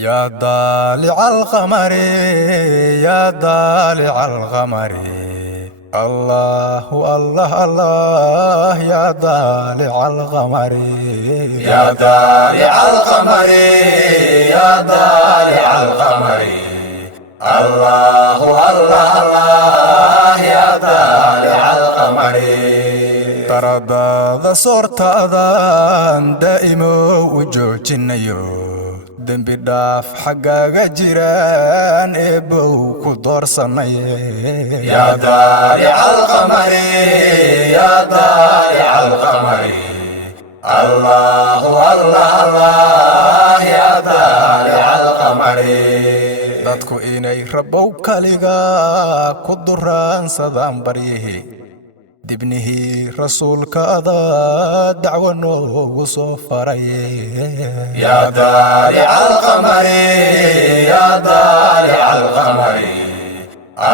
يا ضالع القمر يا ضالع القمر الله الله الله يا ضالع القمر يا ضالع القمر يا ضالع القمر الله الله الله يا ضالع القمر تردد صورت أذان دائم وجوجنيو دنبي داف حقاق جيران إبو كدور سنية يا ضالع القمر يا ضالع القمر الله الله الله يا ضالع القمر dadku inay rabow kaliga ku duraan sadaan baryihi dibnihi rasuulka ada dacwo noogu soo faray يا ضالع القمر يا ضالع القمر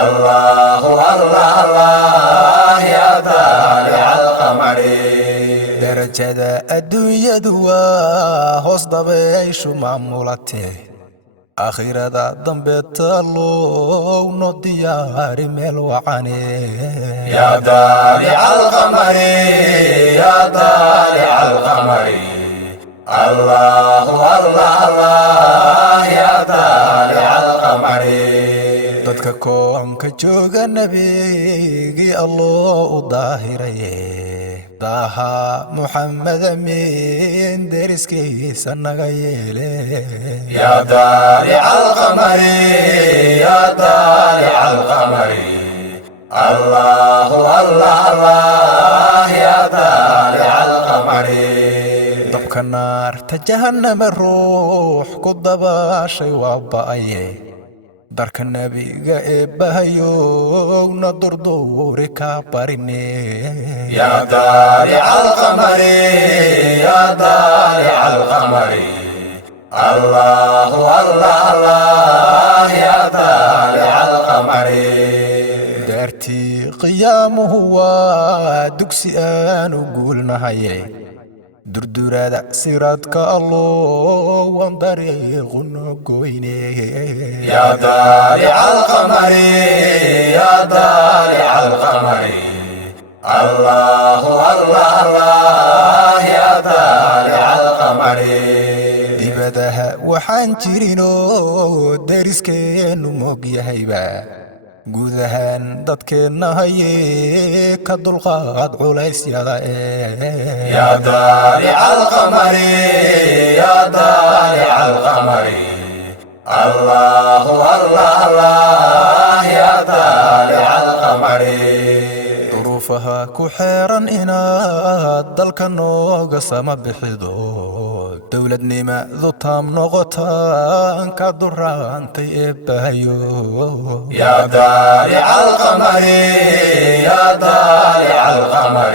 الله الله الله يا ضالع القمر darajada adduunyadu waa hoos dabayshu maamulatee آخرة ضمبت الله نضيار ملوعني يا ضالع القمر يا ضالع القمر الله الله الله يا ضالع القمر dadka koonka jooga nabigii Allah u daahiraye daha Muhammad amin deriskiisa naga yeele يا ضالع القمر يا ضالع القمر الله الله الله يا ضالع القمر dabka naarta jahannama ruux ku dabaashay waa ba'aye darka nabiga eebbahayo na durduuri ka barine يا ضالع القمر يا ضالع القمر الله الله الله يا ضالع القمر daartii qiyaamuhu waa dugsi aan u guulnahaye durdurada siraadka Allah waan dariiqu noo goyne يا ضالع القمر يا ضالع القمر الله الله الله يا ضالع القمر dibadaha waxaan jirinoo deriskeenu moog yahayba guud ahaan dadkeenna haye ka dulqaad culaysyada يا ضالع القمر يا ضالع القمر الله الله الله يا ضالع القمر duruufaha ku xeeran inaad dalka nooga sama bixido dowladnimadu taam noqotaan ka duraantay eebbahayo يا ضالع القمر يا ضالع القمر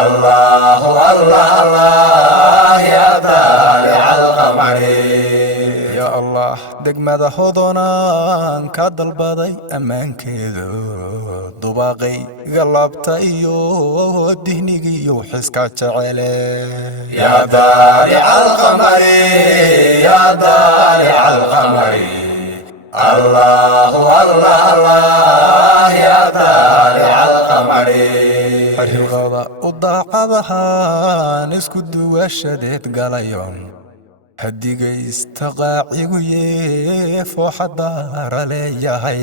الله الله الله يا ضالع القمر يا الله degmada hodanaan ka dalbaday ammaankeedu dubaaqay galabta iyo dihnigiiyo xiska jecele يا ضالع القمر يا ضالع القمر الله الله الله يا ضالع القمر xiriirada u daacadahaan isku duwashadeed galayon hadigaysta qaacigu yee fooxadaara leeyahay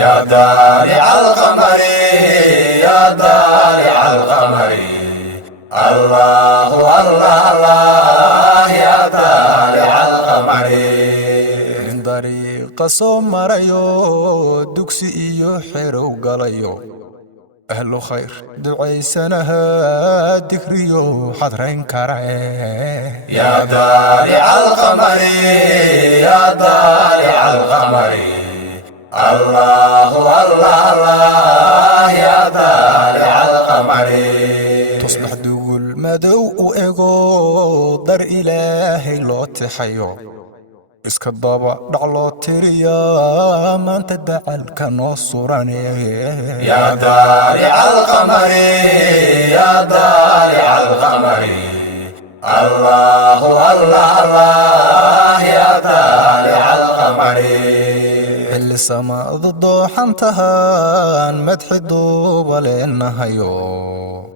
يا ضالع القمر يا ضالع القمر الله الله الله يا ضالع القمر min dariiqa soo marayo dugsi iyo xerow galayo ahlu khayr ducaysanaha dikriyo xadrayn karae يا ضالع القمر يا ضالع القمر الله الله الله يا ضالع القمر تصبح دول madow u ego dar ilaahay loo tixayo iska daba dhac loo tiriyaa maanta dacalka noo surane يا ضالع القمر يا ضالع القمر الله الله الله يا طالع القمر اللي سما ضد حنتهان مدح الدوب لأنهيو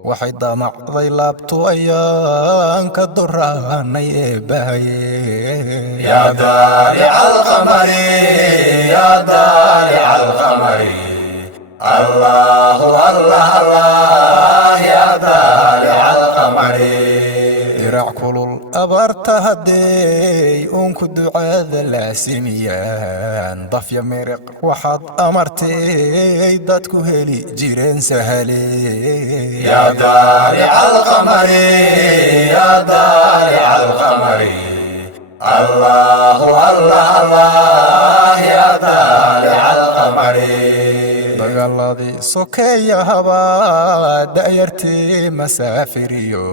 وحيد مع ضيلابتو أيان كالدران يبهي يا طالع القمر يا طالع القمر الله الله الله يا طالع القمر دراع كل أبرت هدي أنك دعاء العسيميان ضف يمرق وحد أمرتي داتكو هلي جيرين سهلي يا طالع القمر يا طالع القمر الله الله الله يا طالع القمر dagaaladii sokeeyahaba da'yartii masaafiriyo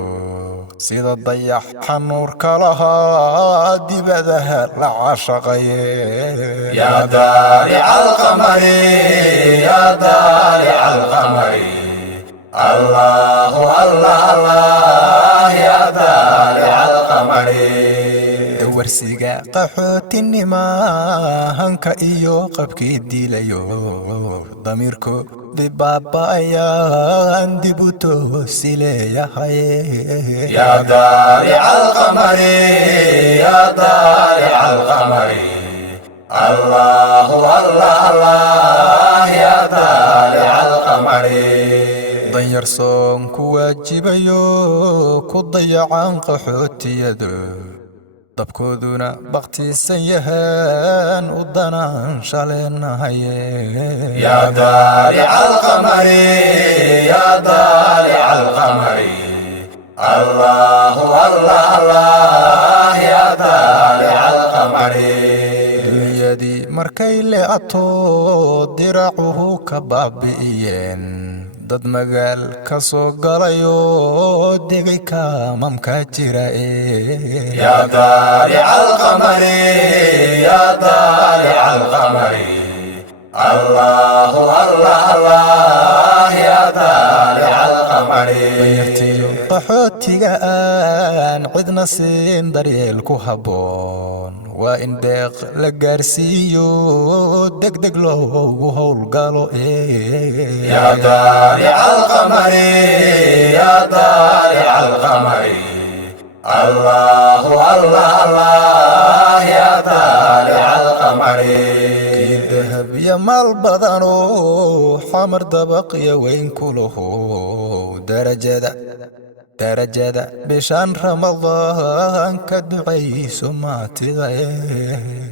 sida dayax xanuurka lahaa dibadaha la caashaqaye يا طالع القمر يا طالع القمر الله الله الله يا طالع القمر warsiga qaxootinima hanka iyo qabkii dilayo damiirku dibaaba'ayaan dib u toosileeyahay يا طالع القمر يا طالع القمر الله الله الله يا طالع القمر danyar soon ku waajibayo ku dayacaan qaxootiyadu dabkooduna baqtiisan yahaan u danaan shaleenahaye يا طالع القمر يا طالع القمر الله الله الله يا طالع القمر dunyadii markay leecato diraacuhu ka baabi'iyeen dad magaal ka soo galayo degay kaamamka jira يا طالع القمر يا طالع القمر الله الله الله يا طالع القمر qaxootiga aan cidna siin daryeelku habboon waa in deeq la gaarsiiyo degdeg loogu howlgalo يا طالع القمر يا طالع القمر الله الله الله يا طالع القمر dahab iyo maal badano xamar dabaq iyo weyn ku laho darajada bishaan ramadaan ka ducayso maatida